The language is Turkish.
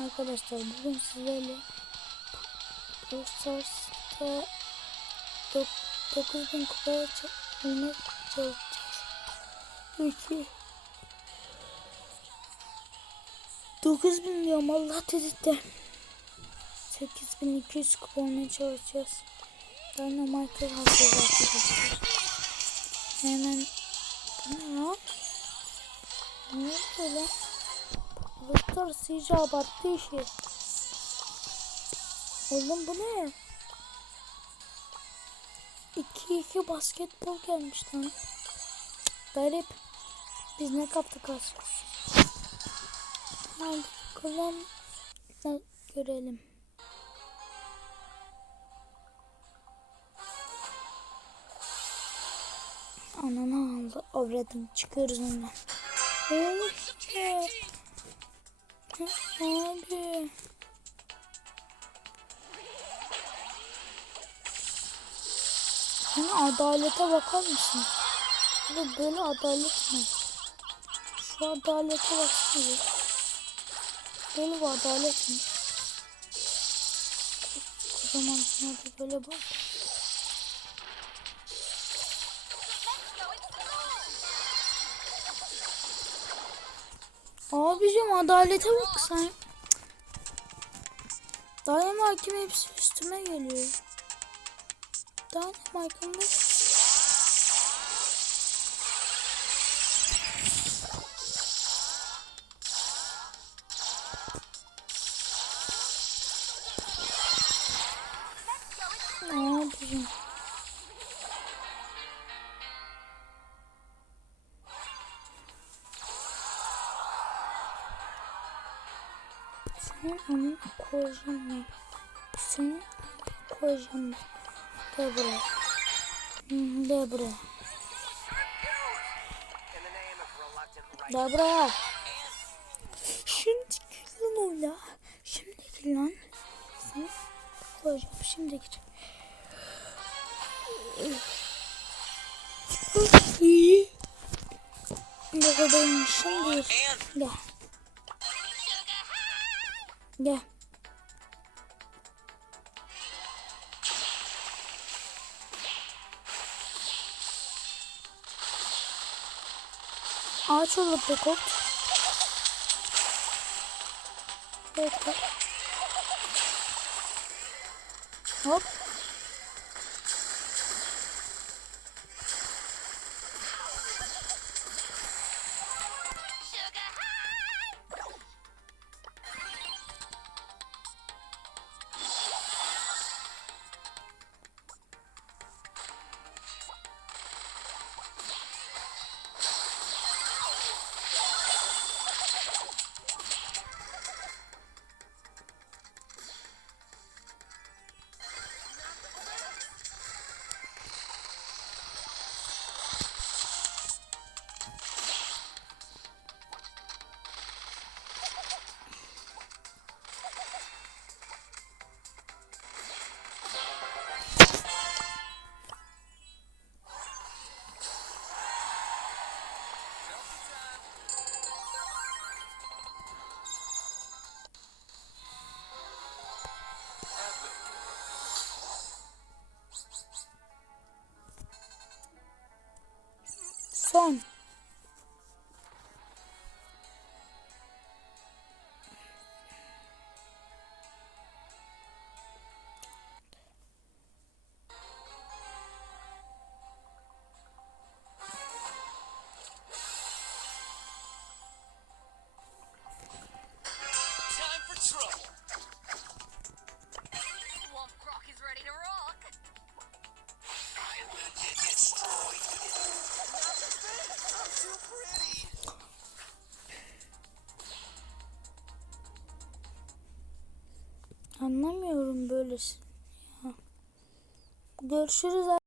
Arkadaşlar bugün sizlerle Brawl Stars'ta 9000 kupaya çekmek çalışacağız. 2 9000 diyorum Allah dedikte 8200 kupa olmaya çalışacağız. Dynamite'ı hazır arkadaşlar. Hemen ne lan? Ne oluyor lan? Dostlar iyice abarttı işi. Oğlum bu ne? 2-2 basketbol gelmiş lan. Garip. Biz ne kaptık az. Hadi. Ne görelim. Ananı aldı. Avradım. Çıkıyoruz ondan. Oğlum. Abi. Sen adalete bakar mısın? Böyle, böyle adalet mi? Şu adalete baksana. Böyle bir adalet mi? O zaman şuna da böyle bak. Abicim adalete bak sen. Dynamite'im hepsi üstüme geliyor. Dynamite'ım da Ne Seni onu koyacağım ben. Seni koyacağım ben. Gel buraya. Hmm, Gel buraya. Gel buraya. Şimdi gir lan oyna. Şimdi gir lan. Seni koyacağım. Şimdi gir. Ne kadarmış şimdi gir. Gel. Gel. Ağaç olur be kurt. Bekle. Hop. Son. Anlamıyorum böylesin. Ya. Görüşürüz